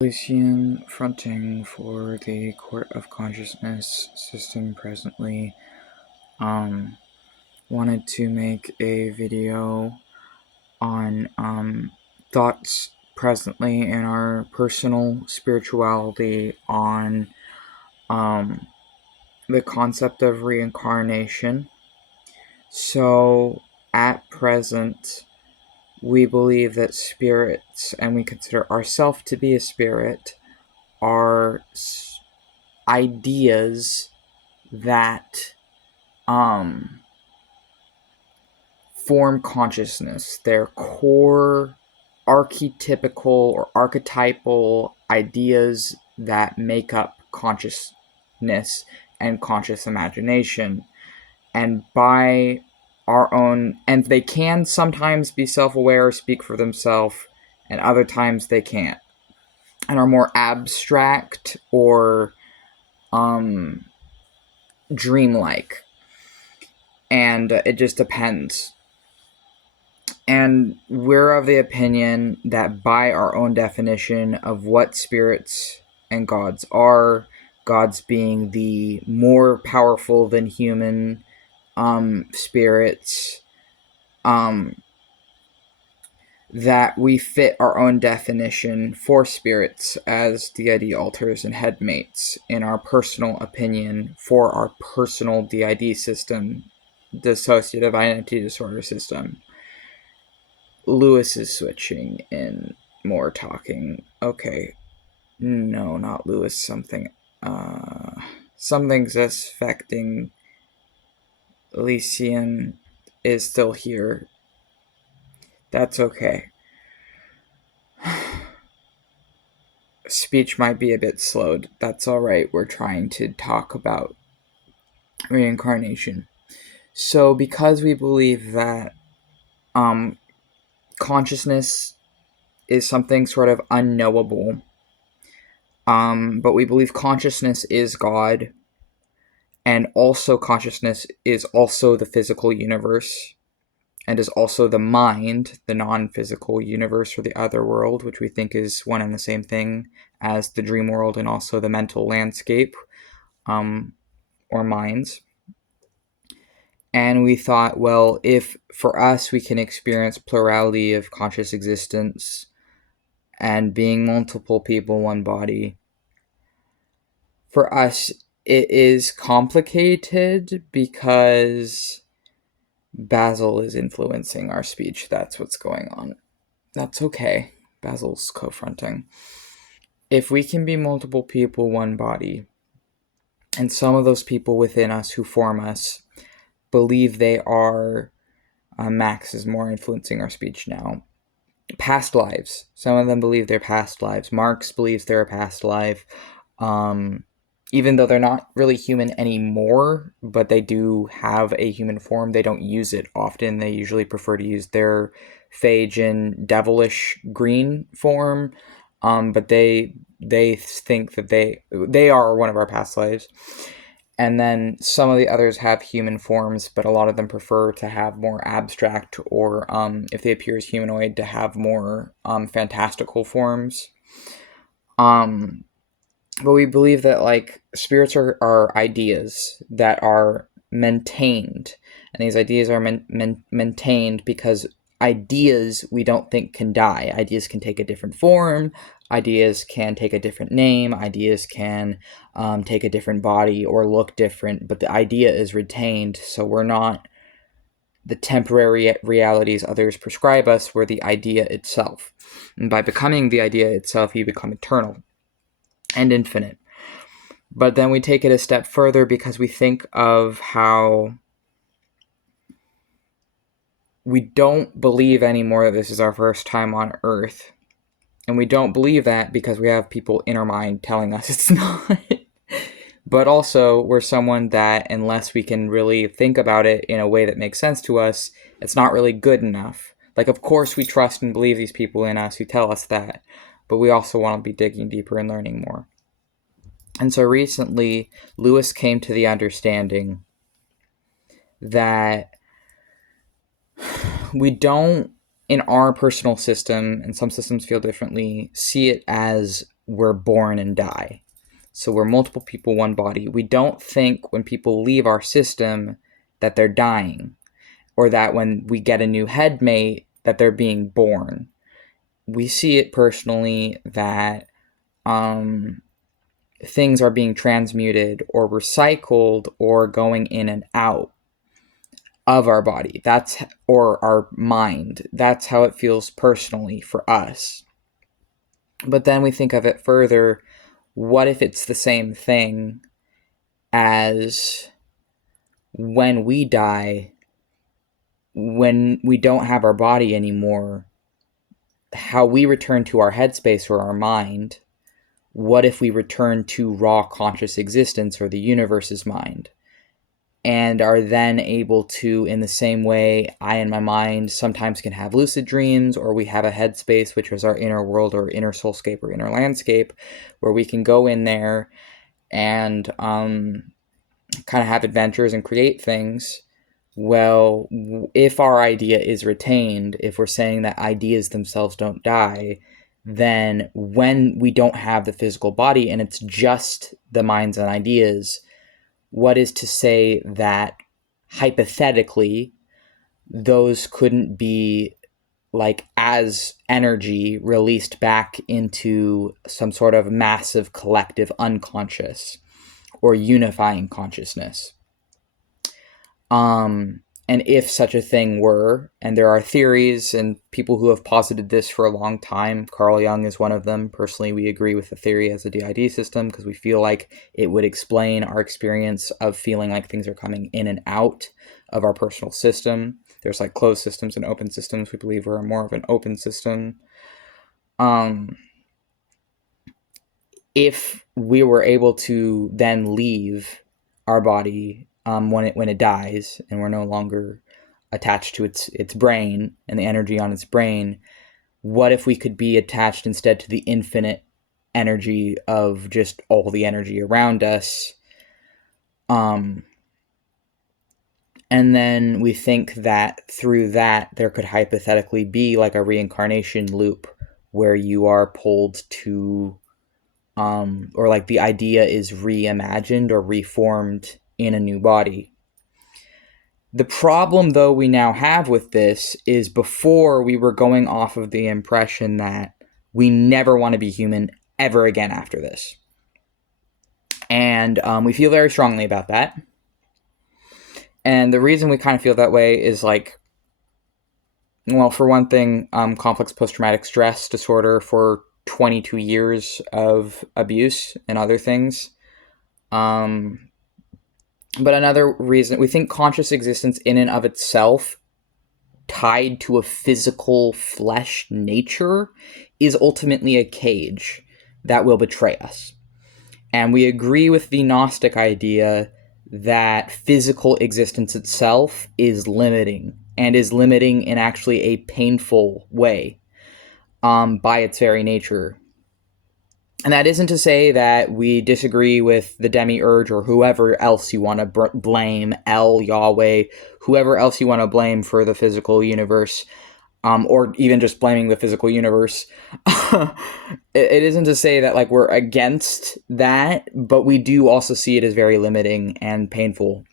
Elysium fronting for the Court of Consciousness system presently. Wanted to make a video on thoughts presently in our personal spirituality on the concept of reincarnation. So at present, we believe that spirits, and we consider ourselves to be a spirit, are ideas that form consciousness. They're core archetypical or archetypal ideas that make up consciousness and conscious imagination. And by our own, and they can sometimes be self-aware or speak for themselves, and other times they can't, and are more abstract or dreamlike. And it just depends. And we're of the opinion that by our own definition of what spirits and gods are, gods being the more powerful than human spirits, that we fit our own definition for spirits as DID alters and headmates in our personal opinion for our personal DID system, dissociative identity disorder system. Lewis is switching in, more talking. Okay. No, not Lewis. Something's affecting Elysium is still here. That's okay. Speech might be a bit slowed. That's alright. We're trying to talk about reincarnation. So because we believe that consciousness is something sort of unknowable, but we believe consciousness is God, and also consciousness is also the physical universe, and is also the mind, the non-physical universe, or the other world, which we think is one and the same thing as the dream world and also the mental landscape, or minds. And we thought, well, if for us we can experience plurality of conscious existence and being multiple people, one body, for us it is complicated because Basil is influencing our speech. That's what's going on. That's okay. Basil's co-fronting. If we can be multiple people, one body, and some of those people within us who form us believe they are, Max is more influencing our speech now, past lives. Some of them believe they're past lives. Marx believes they're a past life. Even though they're not really human anymore, but they do have a human form, they don't use it often. They usually prefer to use their phage and devilish green form, but they think that they are one of our past lives. And then some of the others have human forms, but a lot of them prefer to have more abstract, or if they appear as humanoid, to have more fantastical forms. But we believe that, like, spirits are ideas that are maintained, and these ideas are maintained because ideas we don't think can die. Ideas can take a different form, ideas can take a different name, ideas can take a different body or look different, but the idea is retained, so we're not the temporary realities others prescribe us, we're the idea itself. And by becoming the idea itself, you become eternal and infinite. But then we take it a step further because we think of how we don't believe anymore that this is our first time on Earth. And we don't believe that because we have people in our mind telling us it's not. But also, we're someone that, unless we can really think about it in a way that makes sense to us, it's not really good enough. Like, of course, we trust and believe these people in us who tell us that, but we also want to be digging deeper and learning more. And so recently, Lewis came to the understanding that we don't, in our personal system, and some systems feel differently, see it as we're born and die. So we're multiple people, one body. We don't think when people leave our system that they're dying, or that when we get a new headmate that they're being born. We see it personally that things are being transmuted or recycled or going in and out of our body. Or our mind. That's how it feels personally for us. But then we think of it further. What if it's the same thing as when we die, when we don't have our body anymore, how we return to our headspace or our mind? What if we return to raw conscious existence or the universe's mind, and are then able to, in the same way I and my mind sometimes can have lucid dreams, or we have a headspace, which is our inner world or inner soulscape or inner landscape, where we can go in there and kind of have adventures and create things. Well, if our idea is retained, if we're saying that ideas themselves don't die, then when we don't have the physical body and it's just the minds and ideas, what is to say that hypothetically those couldn't be like as energy released back into some sort of massive collective unconscious or unifying consciousness? And if such a thing were, and there are theories and people who have posited this for a long time, Carl Jung is one of them. Personally, we agree with the theory as a DID system because we feel like it would explain our experience of feeling like things are coming in and out of our personal system. There's like closed systems and open systems. We believe we're more of an open system. If we were able to then leave our body when it dies and we're no longer attached to its brain and the energy on its brain, what if we could be attached instead to the infinite energy of just all the energy around us? And then we think that through that there could hypothetically be like a reincarnation loop where you are pulled to or like the idea is reimagined or reformed in a new body. The problem, though, we now have with this is before we were going off of the impression that we never want to be human ever again after this. And we feel very strongly about that. And the reason we kind of feel that way is like, well, for one thing, complex post-traumatic stress disorder for 22 years of abuse and other things. But another reason, we think conscious existence in and of itself, tied to a physical flesh nature, is ultimately a cage that will betray us. And we agree with the Gnostic idea that physical existence itself is limiting, and is limiting in actually a painful way by its very nature. And that isn't to say that we disagree with the demiurge or whoever else you want to blame, El, Yahweh, whoever else you want to blame for the physical universe, or even just blaming the physical universe. It isn't to say that like we're against that, but we do also see it as very limiting and painful,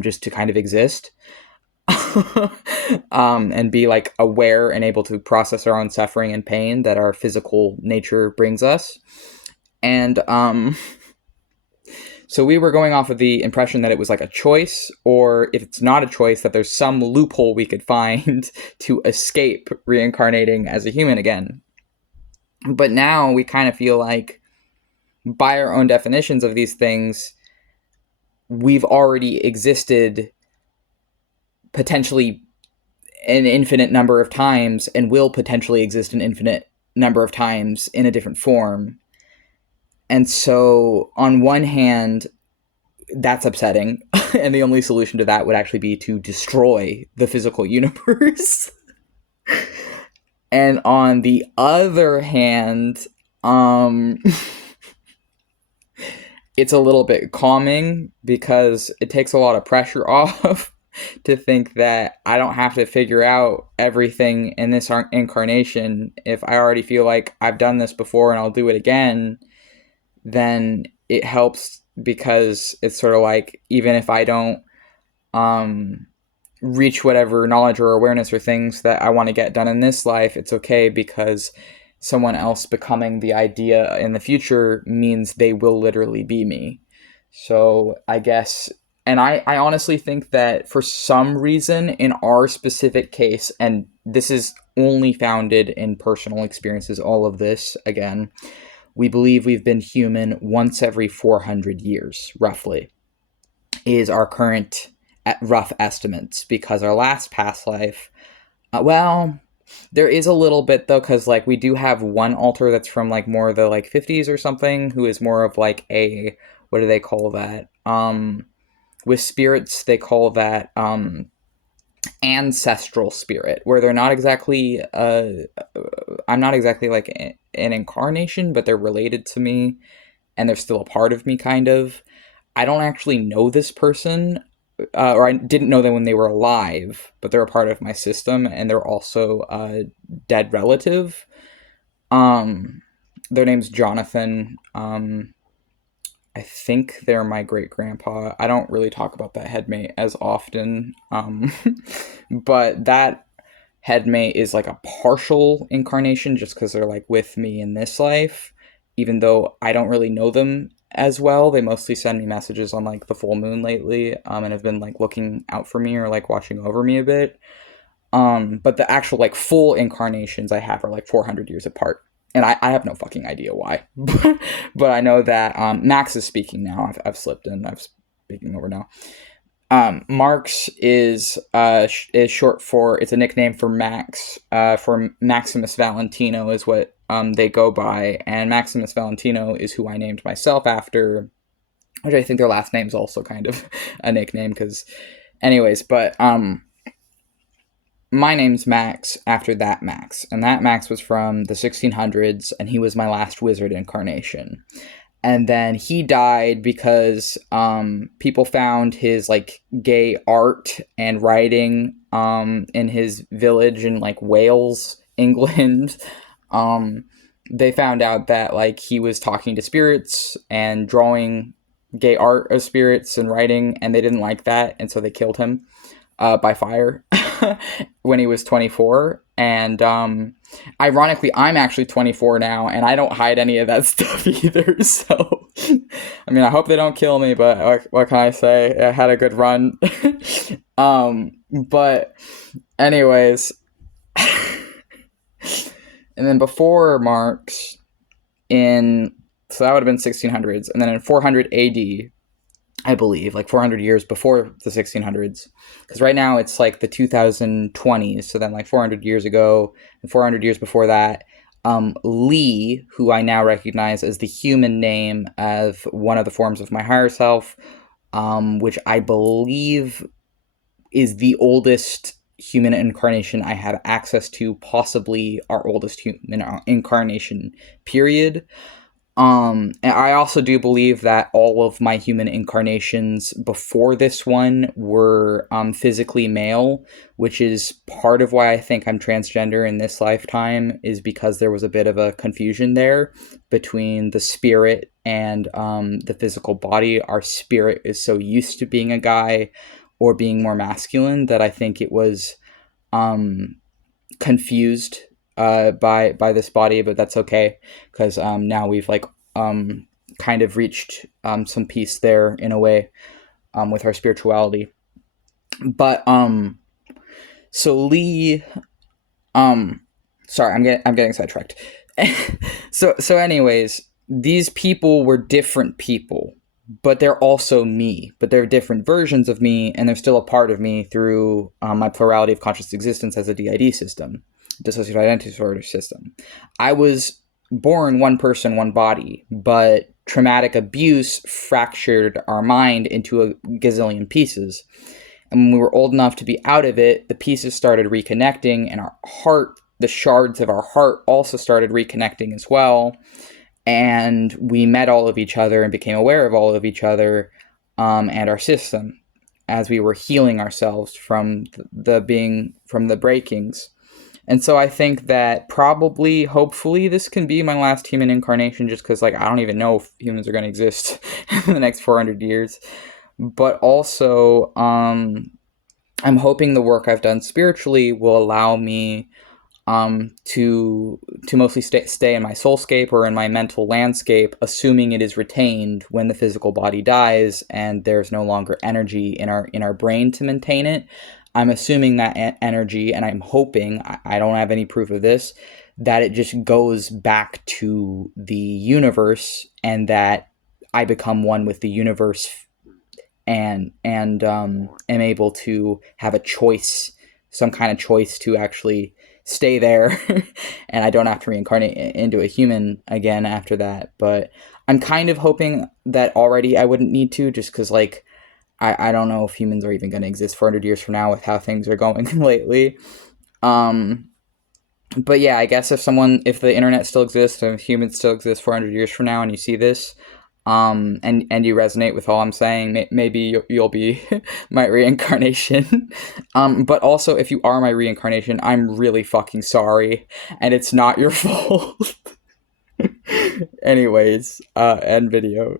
just to kind of exist. And be like aware and able to process our own suffering and pain that our physical nature brings us. And so we were going off of the impression that it was like a choice, or if it's not a choice, that there's some loophole we could find to escape reincarnating as a human again. But now we kind of feel like, by our own definitions of these things, we've already existed potentially an infinite number of times and will potentially exist an infinite number of times in a different form. And so on one hand, that's upsetting. And the only solution to that would actually be to destroy the physical universe. And on the other hand, it's a little bit calming because it takes a lot of pressure off. to think that I don't have to figure out everything in this incarnation. If I already feel like I've done this before and I'll do it again, then it helps, because it's sort of like, even if I don't um, reach whatever knowledge or awareness or things that I want to get done in this life, it's okay, because someone else becoming the idea in the future means they will literally be me. So I guess, and I honestly think that for some reason in our specific case, and this is only founded in personal experiences, all of this, again, we believe we've been human once every 400 years, roughly, is our current rough estimates, because our last past life, well, there is a little bit though, because like we do have one altar that's from like more the like 50s or something, who is more of like a, what do they call that? With spirits, they call that ancestral spirit, where they're not exactly I'm not exactly like an incarnation, but they're related to me and they're still a part of me, kind of. I don't actually know this person, or I didn't know them when they were alive, but they're a part of my system, and they're also a dead relative. Um, their name's Jonathan. I think they're my great grandpa. I don't really talk about that headmate as often, but that headmate is like a partial incarnation, just because they're like with me in this life, even though I don't really know them as well. They mostly send me messages on like the full moon lately, and have been like looking out for me or like watching over me a bit. But the actual like full incarnations I have are like 400 years apart. And I have no fucking idea why. But I know that Max is speaking now. I've slipped in. I'm speaking over now. Marx is short for, it's a nickname for Max, for Maximus Valentino is what they go by, and Maximus Valentino is who I named myself after, which I think their last name is also kind of a nickname, because anyways, but my name's Max after that Max, and that Max was from the 1600s, and he was my last wizard incarnation. And then he died because people found his like gay art and writing in his village in like Wales, England. They found out that like he was talking to spirits and drawing gay art of spirits and writing, and they didn't like that, and so they killed him by fire when he was 24. And ironically, I'm actually 24 now, and I don't hide any of that stuff either. So, I mean, I hope they don't kill me, but what can I say? I had a good run. But anyways, and then before Marx, so that would have been 1600s, and then in 400 AD, I believe, like 400 years before the 1600s, because right now it's like the 2020s, so then like 400 years ago and 400 years before that, Lee, who I now recognize as the human name of one of the forms of my higher self, which I believe is the oldest human incarnation I have access to, possibly our oldest human incarnation, period. And I also do believe that all of my human incarnations before this one were physically male, which is part of why I think I'm transgender in this lifetime, is because there was a bit of a confusion there between the spirit and the physical body. Our spirit is so used to being a guy or being more masculine that I think it was confused by this body, but that's okay, because now we've like kind of reached some peace there in a way with our spirituality. But so Lee, sorry, I'm getting sidetracked. so anyways, these people were different people, but they're also me, but they're different versions of me, and they're still a part of me through my plurality of conscious existence as a DID system, dissociative identity disorder system. I was born one person, one body, but traumatic abuse fractured our mind into a gazillion pieces. And when we were old enough to be out of it, the pieces started reconnecting, and our heart, the shards of our heart, also started reconnecting as well. And we met all of each other and became aware of all of each other and our system. as we were healing ourselves from the breakings. And so I think that probably, hopefully, this can be my last human incarnation, just because, like, I don't even know if humans are going to exist in the next 400 years. But also, I'm hoping the work I've done spiritually will allow me to mostly stay in my soulscape or in my mental landscape, assuming it is retained when the physical body dies and there's no longer energy in our brain to maintain it. I'm assuming that energy, and I'm hoping, I don't have any proof of this, that it just goes back to the universe, and that I become one with the universe, and am able to have a choice, some kind of choice to actually stay there, and I don't have to reincarnate into a human again after that. But I'm kind of hoping that already I wouldn't need to, just because, like, I don't know if humans are even going to exist 400 years from now with how things are going lately. But yeah, I guess if the internet still exists and humans still exist 400 years from now, and you see this, and you resonate with all I'm saying, maybe you'll be my reincarnation. But also, if you are my reincarnation, I'm really fucking sorry, and it's not your fault. Anyways, end video.